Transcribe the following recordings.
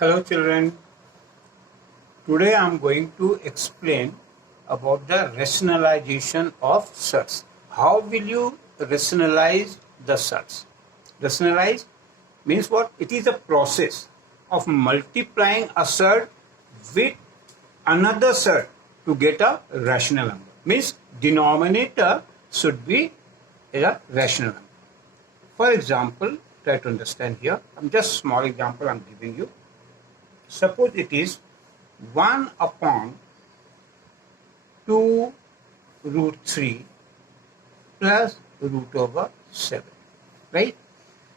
Hello children, today I am going to explain about the rationalization of surds. How will you rationalize the surds? Rationalize means what? It is a process of multiplying a surd with another surd to get a rational number. Means denominator should be a rational number. For example, try to understand here. Just small example I am giving you. Suppose it is 1 upon 2 root 3 plus root over 7, right?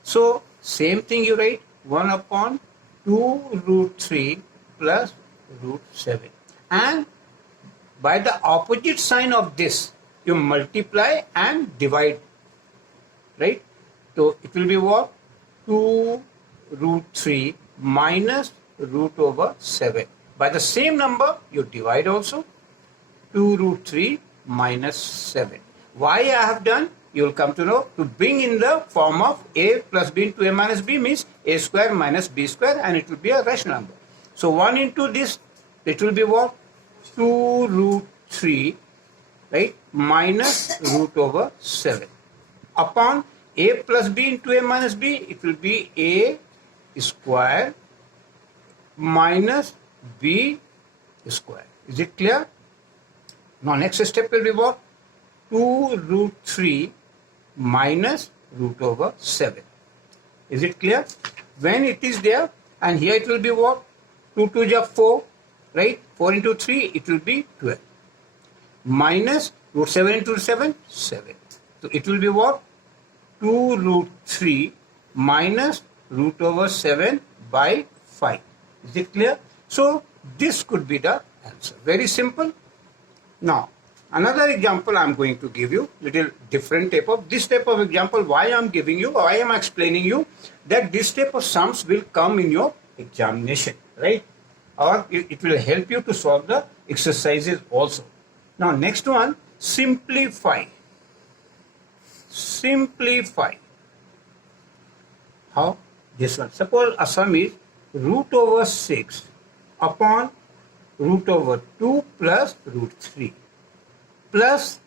So, same thing you write 1 upon 2 root 3 plus root 7. And by the opposite sign of this, you multiply and divide, right? So, it will be what? 2 root 3 minus root over 7. By the same number, you divide also. 2 root 3 minus 7. Why I have done? You will come to know. To bring in the form of a plus b into a minus b means a square minus b square, and it will be a rational number. So 1 into this, it will be what? 2 root 3, right, minus root over 7. Upon a plus b into a minus b, it will be a square minus b square. Is it clear? Now next step will be what? 2 root 3 minus root over 7. Is it clear? When it is there, and here it will be what? 2 to the 4, right? 4 into 3, it will be 12. Minus root 7 into 7, 7. So it will be what? 2 root 3 minus root over 7 by 5. Is it clear? So this could be the answer. Very simple. Now another example I am going to give you, little different type of this type of example. Why I am giving you, why I am explaining you that this type of sums will come in your examination, right? Or it will help you to solve the exercises also. Now next one, simplify. Simplify. How? This one. Suppose a sum is root over 6 upon root over 2 plus root 3 plus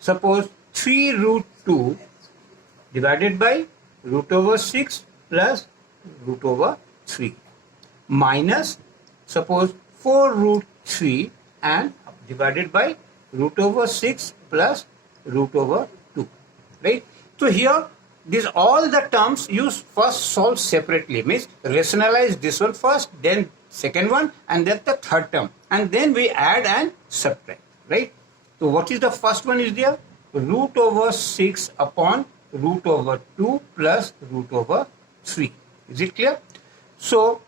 suppose 3 root 2 divided by root over 6 plus root over 3 minus suppose 4 root 3 and divided by root over 6 plus root over 2, right? So here these all the terms you first solve separately, means rationalize this one first, then second one, and then the third term, and then we add and subtract, right? So what is the first one is there? Root over 6 upon root over 2 plus root over 3. Is it clear? So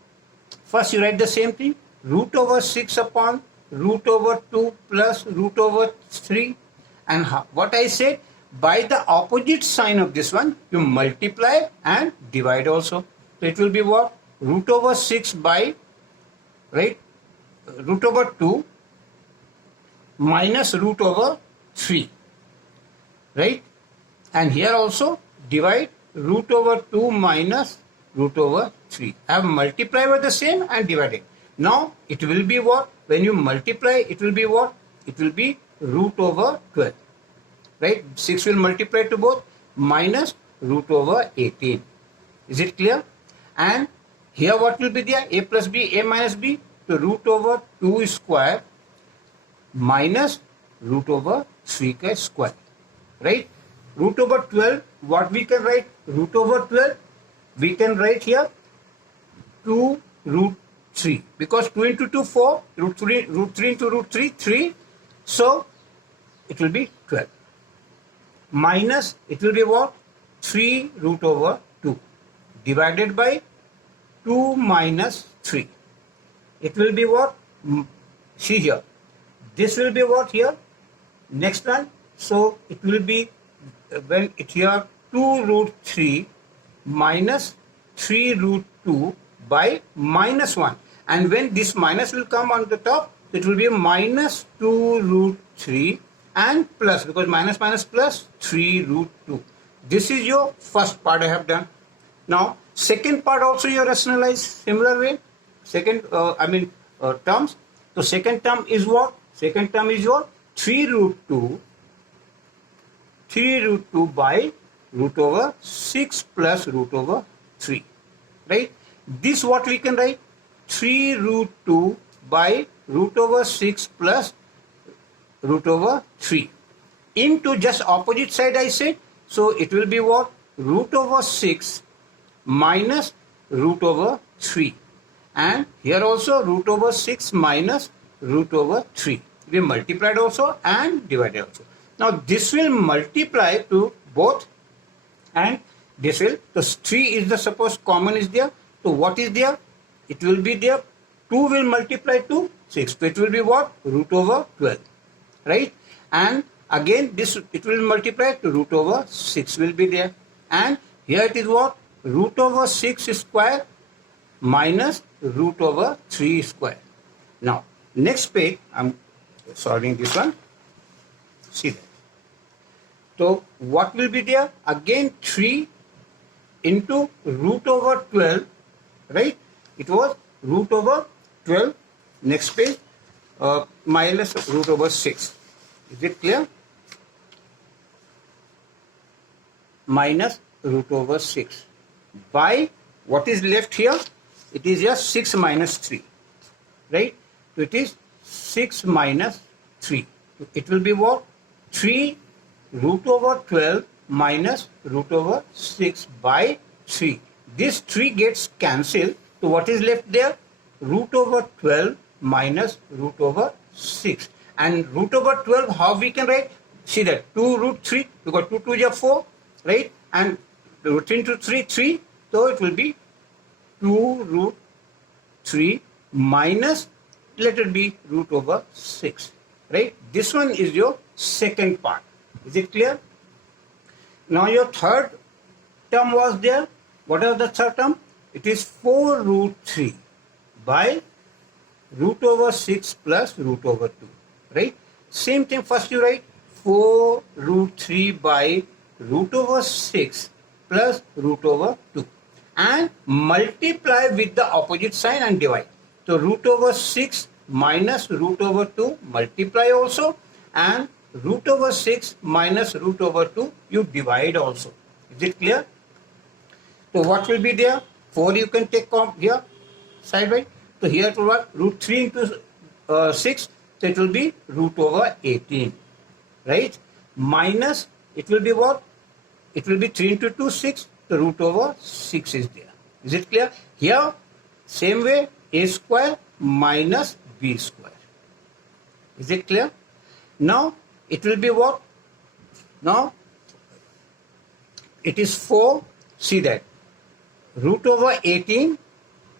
first you write the same thing, root over 6 upon root over 2 plus root over 3, and what I said, by the opposite sign of this one, you multiply and divide also. So it will be what? Root over 6 by, right, root over 2 minus root over 3, right? And here also divide root over 2 minus root over 3. I have multiplied by the same and divided. Now it will be what? When you multiply, it will be what? It will be root over 12. Right? 6 will multiply to both minus root over 18. Is it clear? And here what will be there? A plus b, a minus b, to root over 2 square minus root over 3 square. Right? Root over 12, what we can write? Root over 12, we can write here 2 root 3. Because 2 into 2, 4, root 3 into root 3, 3. So it will be 12. Minus, it will be what? 3 root over 2 divided by 2 minus 3. It will be what? See here. This will be what here? Next one. So it will be when it here 2 root 3 minus 3 root 2 by minus 1. And when this minus will come on the top, it will be minus 2 root 3 and plus, because minus plus 3 root 2. This is your first part I have done. Now Second part also you rationalize similar way. Second, terms. So second term is what? Second term is your 3 root 2 by root over 6 plus root over 3. Right? This what we can write? 3 root 2 by root over 6 plus root over 3. Into just opposite side I said. So it will be what? Root over 6 minus root over 3. And here also root over 6 minus root over 3. We multiplied also and divided also. Now this will multiply to both and this will, so 3 is the suppose common is there. So what is there? It will be there. 2 will multiply to 6. So it will be what? Root over 12. Right? And again this it will multiply to root over 6 will be there. And here it is what? Root over 6 square minus root over 3 square. Now next page I'm solving this one. See that. So what will be there? Again 3 into root over 12, right? It was root over 12. Next page, minus root over 6. Is it clear? Minus root over 6 by what is left here? It is just 6 minus 3, right? So it is 6 minus 3. It will be what? 3 root over 12 minus root over 6 by 3. This 3 gets cancelled. So what is left there? Root over 12 minus root over 6. And root over 12, how we can write? See that 2 root 3, because 2 2 is 4, right? And root into 3, 3. So it will be 2 root 3 minus, let it be root over 6, right? This one is your second part. Is it clear? Now your third term was there. What is the third term? It is 4 root 3 by root over 6 plus root over 2, right? Same thing, first you write 4 root 3 by root over 6 plus root over 2 and multiply with the opposite sign and divide. So root over 6 minus root over 2 multiply also, and root over 6 minus root over 2 you divide also. Is it clear? So what will be there? 4 you can take here side by. So here it will work root 3 into 6, so it will be root over 18, right? Minus it will be what? It will be 3 into 2, 6, the root over 6 is there. Is it clear? Here same way, a square minus b square. Is it clear? Now it will be what? Now it is 4, see that, root over 18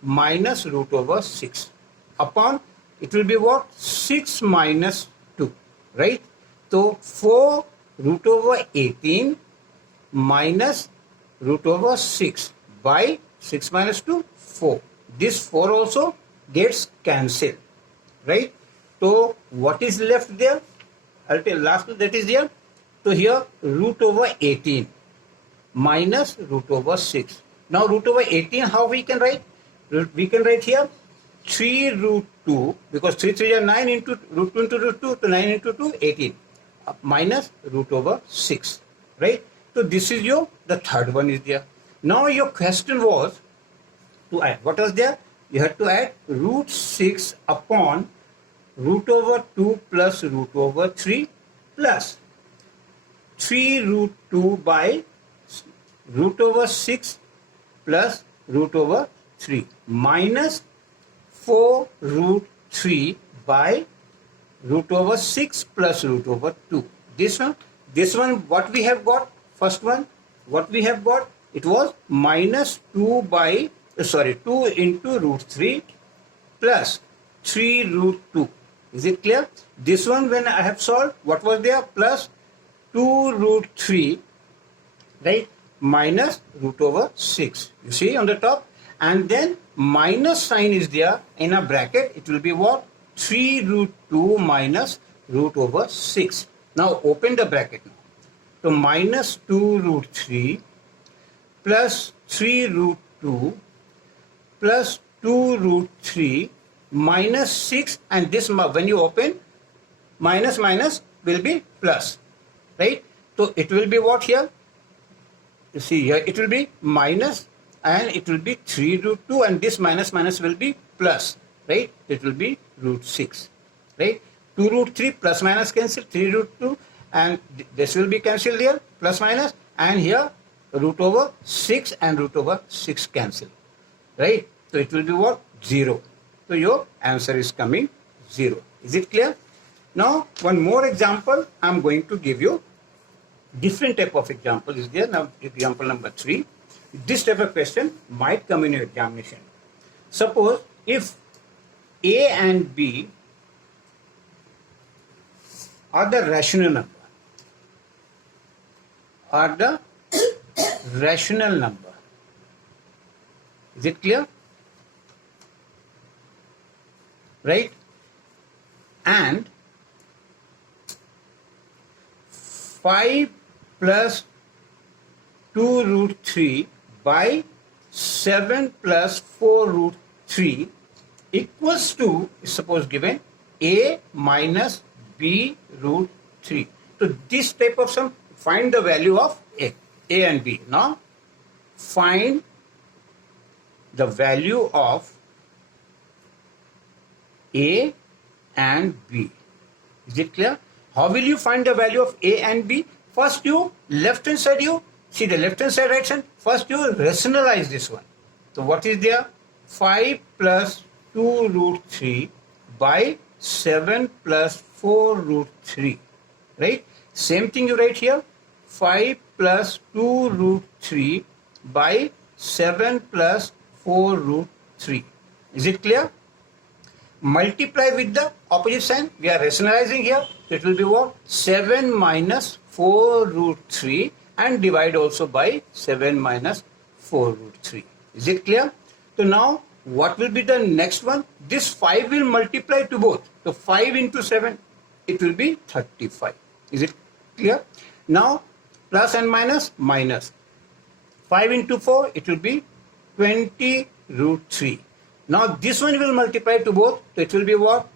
minus root over 6 upon, it will be what? 6 minus 2, right? So 4 root over 18 minus root over 6 by 6 minus 2, 4. This 4 also gets cancelled, right? So what is left there? I'll tell last that is there. So here root over 18 minus root over 6. Now root over 18, how we can write? We can write here 3 root 2, because 3 3 are 9 into root 2 into root 2, so 9 into 2, 18 minus root over 6, right? So this is your, the third one is there. Now your question was to add, what was there? You had to add root 6 upon root over 2 plus root over 3 plus 3 root 2 by root over 6 plus root over 3 minus 4 root 3 by root over 6 plus root over 2. This one what we have got? First one, what we have got? It was minus 2 by, 2 into root 3 plus 3 root 2. Is it clear? This one when I have solved, what was there? Plus 2 root 3, right? Minus root over 6. You see on the top? And then minus sign is there in a bracket. It will be what? 3 root 2 minus root over 6. Now open the bracket now. So minus 2 root 3 plus 3 root 2 plus 2 root 3 minus 6, and this when you open minus minus will be plus, right? So it will be what here? You see here it will be minus and it will be 3 root 2, and this minus minus will be plus, right? It will be root 6, right? 2 root 3 plus minus cancel, 3 root 2, and this will be cancelled here, plus minus, and here root over 6 and root over 6 cancel, right? So it will be what? 0. So your answer is coming 0. Is it clear? Now one more example I am going to give you. Different type of example is there. Now example number 3. This type of question might come in your examination. Suppose if A and B are the rational number. Are the rational number. Is it clear? Right? And 5 plus 2 root 3 by 7 plus 4 root 3 equals to, suppose given, A minus B root 3. So this type of sum, find the value of A and B. Now find the value of A and B. Is it clear? How will you find the value of A and B? First you, left hand side you, see the left hand side, right hand, first you rationalize this one. So what is there? 5 plus 2 root 3 by 7 plus 4 root 3, right? Same thing you write here, 5 plus 2 root 3 by 7 plus 4 root 3. Is it clear? Multiply with the opposite sign. We are rationalizing here. So it will be what? 7 minus 4 root 3 and divide also by 7 minus 4 root 3. Is it clear? So now what will be the next one? This 5 will multiply to both. So 5 into 7, it will be 35. Is it clear? Now plus and minus, minus. 5 into 4, it will be 20 root 3. Now this one will multiply to both. So it will be what?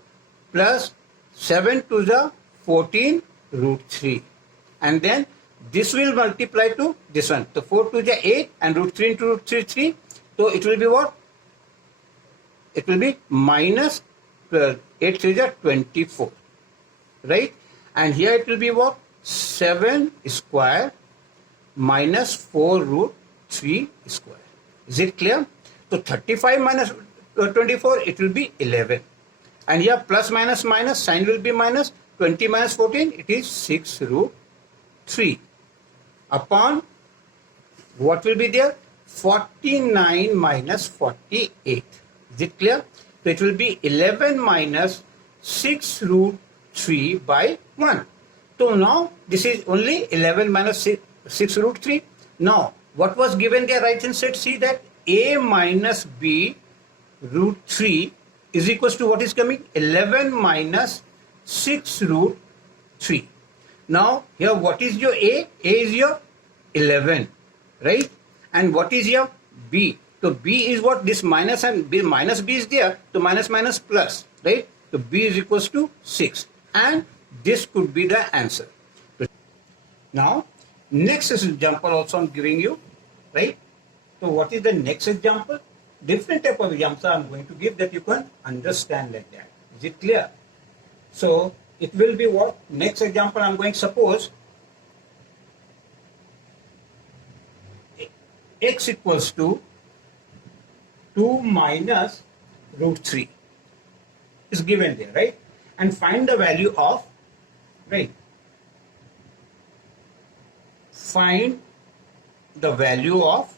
Plus 7 to the 14 root 3. And then this will multiply to this one. So 4 to the 8 and root 3 into root 3, 3. So it will be what? It will be minus 8 to the 24. Right? And here it will be what? 7 square minus 4 root 3 square. Is it clear? So 35 minus 24, it will be 11. And here plus minus minus, sign will be minus. 20 minus 14, it is 6 root 3. Upon what will be there? 49 minus 48. Is it clear? So it will be 11 minus 6 root 3 by 1. So now this is only 11 minus 6 root 3. Now what was given there, right hand side? See that A minus B root 3 is equals to what is coming? 11 minus 6 root 3. Now here what is your A? A is your 11, right? And what is your B? So B is what? This minus and B, minus B is there. So minus minus plus, right? So B is equals to 6. And this could be the answer. Now next example also I'm giving you, right? So what is the next example? Different type of example I'm going to give that you can understand like that. Is it clear? So it will be what? Next example I'm going, suppose x equals to 2 minus root 3 is given there, right? And find the value of, right? Find the value of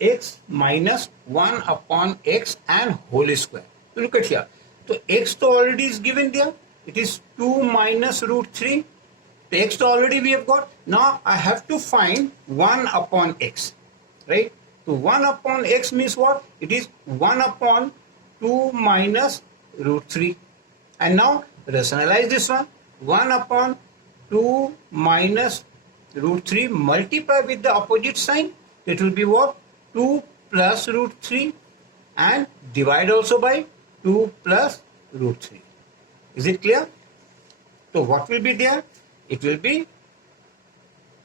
x minus 1 upon x and whole square. So look at here. So x to already is given there. It is 2 minus root 3. The x to already we have got. Now I have to find 1 upon x. Right? So 1 upon x means what? It is 1 upon 2 minus root 3. And now rationalize this one. 1 upon 2 minus root 3 multiply with the opposite sign. It will be what? 2 plus root 3 and divide also by 2 plus root 3. Is it clear? So what will be there? It will be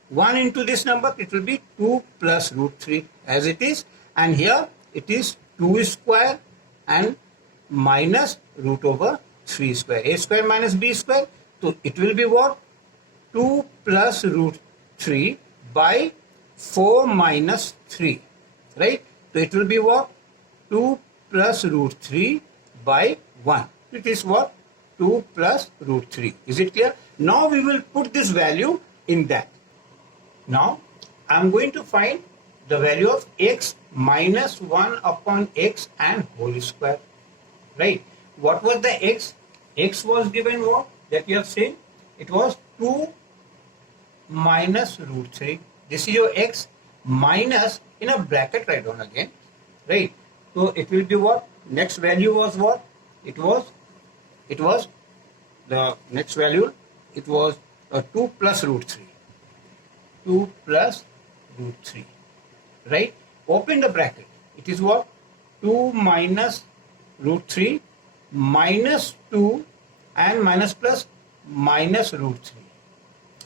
1 into this number, it will be 2 plus root 3 as it is, and here it is 2 square and minus root over 3 square. A square minus b square. So it will be what? 2 plus root 3 by 4 minus 3. Right? So it will be what? 2 plus root 3 by 1. It is what? 2 plus root 3. Is it clear? Now we will put this value in that. Now I am going to find the value of x minus 1 upon x and whole square. Right? What was the x? X was given what? That we have seen. It was 2 minus root 3. This is your x minus, in a bracket write down again. Right? So it will be what? Next value was what? It was the next value. It was 2 plus root 3. 2 plus root 3. Right? Open the bracket. It is what? 2 minus root 3 minus 2 and minus plus minus root 3.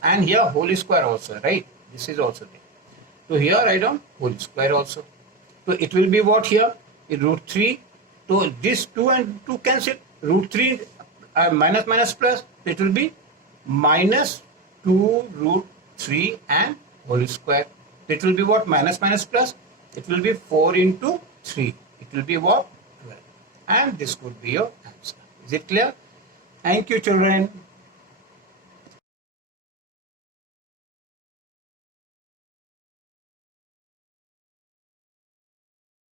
And here whole square also, right? This is also there. So here write down whole square also. So it will be what here? Root 3. So this 2 and 2 cancel. Root 3 minus minus plus. It will be minus 2 root 3 and whole square. It will be what? Minus minus plus. It will be 4 into 3. It will be what? 12. And this could be your answer. Is it clear? Thank you, children.